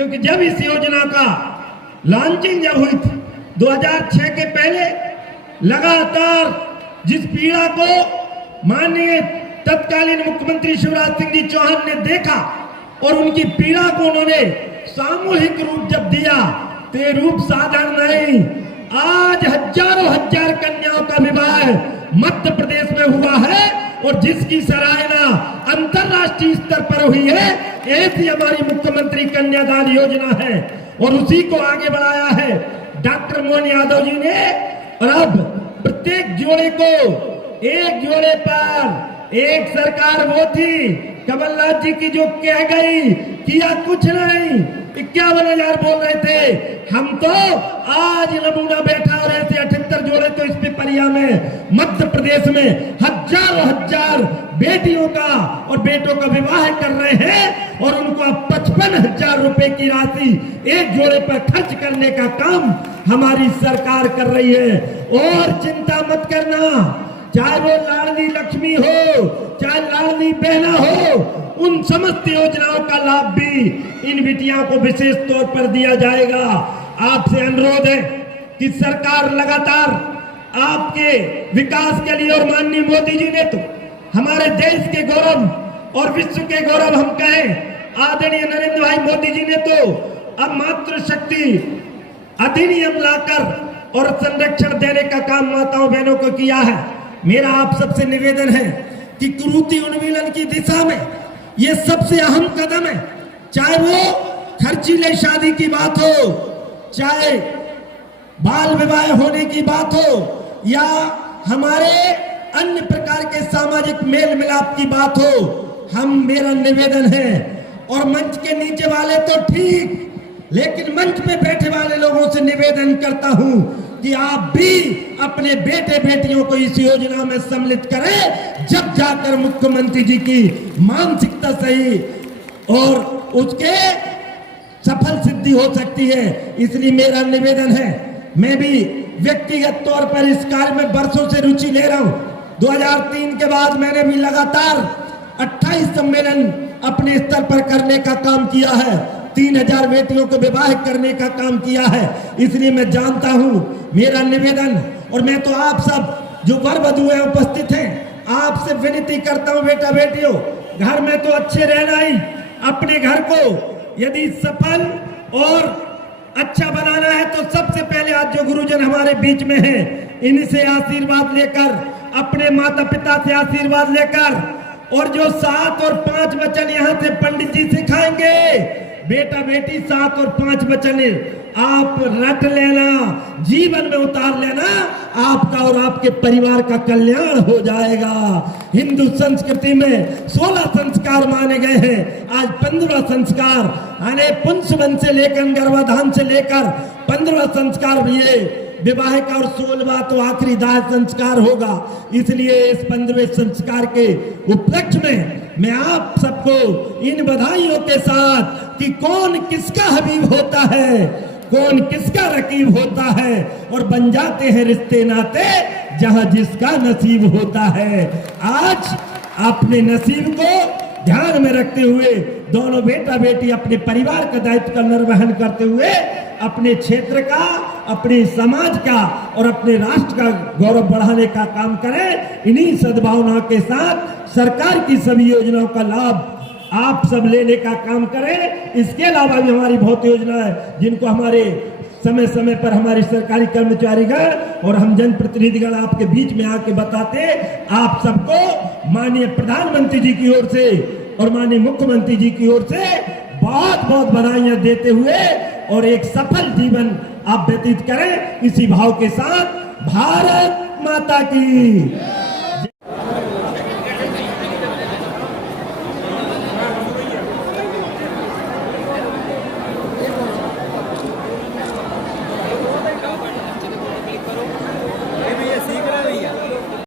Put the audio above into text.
क्योंकि जब इस योजना का लॉन्चिंग जब हुई थी 2006 के पहले, लगातार जिस पीड़ा को माननीय तत्कालीन मुख्यमंत्री शिवराज सिंह जी चौहान ने देखा और उनकी पीड़ा को उन्होंने सामूहिक रूप जब दिया तो ये रूप साधारण नहीं। आज हजारों हजार कन्याओं का विवाह मध्य प्रदेश में हुआ है और जिसकी सराहना अंतरराष्ट्रीय स्तर पर हुई है, ऐसी हमारी मुख्यमंत्री कन्यादान योजना है और उसी को आगे बढ़ाया है डॉक्टर मोहन यादव जी ने। और अब प्रत्येक जोड़े को एक जोड़े पर एक सरकार वो थी कमलनाथ जी की जो कह गई किया कुछ नहीं, 51,000 बोल रहे थे, हम तो आज नमूना बैठा और ऐसे 78 जोड़े तो इस पिपरिया में मध्य प्रदेश में हजारों हजार बेटियों का और बेटों का विवाह कर रहे हैं और उनको 55,000 रुपए की राशि एक जोड़े पर खर्च करने का काम हमारी सरकार कर रही है। और चिंता मत करना, चाहे वो लाडली लक्ष्मी हो चाहे लाडली बहना हो, उन समस्त योजनाओं का लाभ भी इन बिटियाओं को विशेष तौर पर दिया जाएगा। आपसे अनुरोध है कि सरकार लगातार आपके विकास के लिए और माननीय मोदी जी ने तो हमारे देश के गौरव और विश्व के गौरव हम कहें आदरणीय नरेंद्र भाई मोदी जी ने तो अब मातृशक्ति अधिनियम लाकर और संरक्षण देने का काम माताओं बहनों को किया है। मेरा आप सबसे निवेदन है कि कुरीति उन्मूलन की दिशा में ये सबसे अहम कदम है, चाहे वो खर्चीले शादी की बात हो, चाहे बाल विवाह होने की बात हो या हमारे अन्य प्रकार के सामाजिक मेल मिलाप की बात हो। हम मेरा निवेदन है और मंच के नीचे वाले तो ठीक, लेकिन मंच पे बैठे वाले लोगों से निवेदन करता हूं कि आप भी अपने बेटे बेटियों को इस योजना में सम्मिलित करें, जब जाकर मुख्यमंत्री जी की मानसिकता सही और उसके सफल सिद्धि हो सकती है। इसलिए मेरा निवेदन है, मैं भी व्यक्तिगत तौर पर इस कार्य में वर्षों से रुचि ले रहा हूं। 2003 के बाद मैंने भी लगातार 28 सम्मेलन अपने स्तर पर करने का काम किया है, 3,000 बेटियों को विवाह करने का काम किया है। इसलिए मैं जानता हूं, मेरा निवेदन, और मैं तो आप सब जो वर वधू हैं उपस्थित हैं, आपसे विनती करता हूं बेटा बेटियों, घर में तो अच्छे रहना ही, अपने घर को यदि सफल और अच्छा बनाना है तो सबसे पहले आज जो गुरुजन हमारे बीच में हैं, इनसे आशीर्वाद लेकर, अपने माता पिता से आशीर्वाद लेकर, और जो 7 और 5 वचन यहाँ से पंडित जी सिखाएंगे, बेटा बेटी 7 और 5 वचन आप रट लेना, जीवन में उतार लेना, आपका और आपके परिवार का कल्याण हो जाएगा। हिंदू संस्कृति में 16 संस्कार माने गए हैं, आज 15 संस्कार, यानी पुंसवन से लेकर गर्भाधान से लेकर 15 संस्कार ये विवाह का, और 16वां तो आखिरी दाह संस्कार होगा। इसलिए इस 15वें संस्कार के उपलक्ष्य में मैं आप सबको इन बधाइयों के साथ कि कौन किसका हबीब होता है, कौन किसका रकीब होता है, और बन जाते हैं रिश्ते नाते जहां जिसका नसीब होता है। आज अपने नसीब को ध्यान में रखते हुए दोनों बेटा बेटी अपने परिवार का दायित्व का निर्वहन करते हुए अपने क्षेत्र का, अपने समाज का और अपने राष्ट्र का गौरव बढ़ाने का काम करें। इन्हीं सद्भावनाओं के साथ सरकार की सभी योजनाओं का लाभ आप सब लेने का काम करें। इसके अलावा भी हमारी बहुत योजना है जिनको हमारे समय समय पर हमारे सरकारी कर्मचारीगण और हम जनप्रतिनिधिगण आपके बीच में आके बताते। आप सबको माननीय प्रधानमंत्री जी की ओर से और माननीय मुख्यमंत्री जी की ओर से बहुत बहुत बधाइयां देते हुए और एक सफल जीवन आप व्यतीत करें, इसी भाव के साथ भारत माता की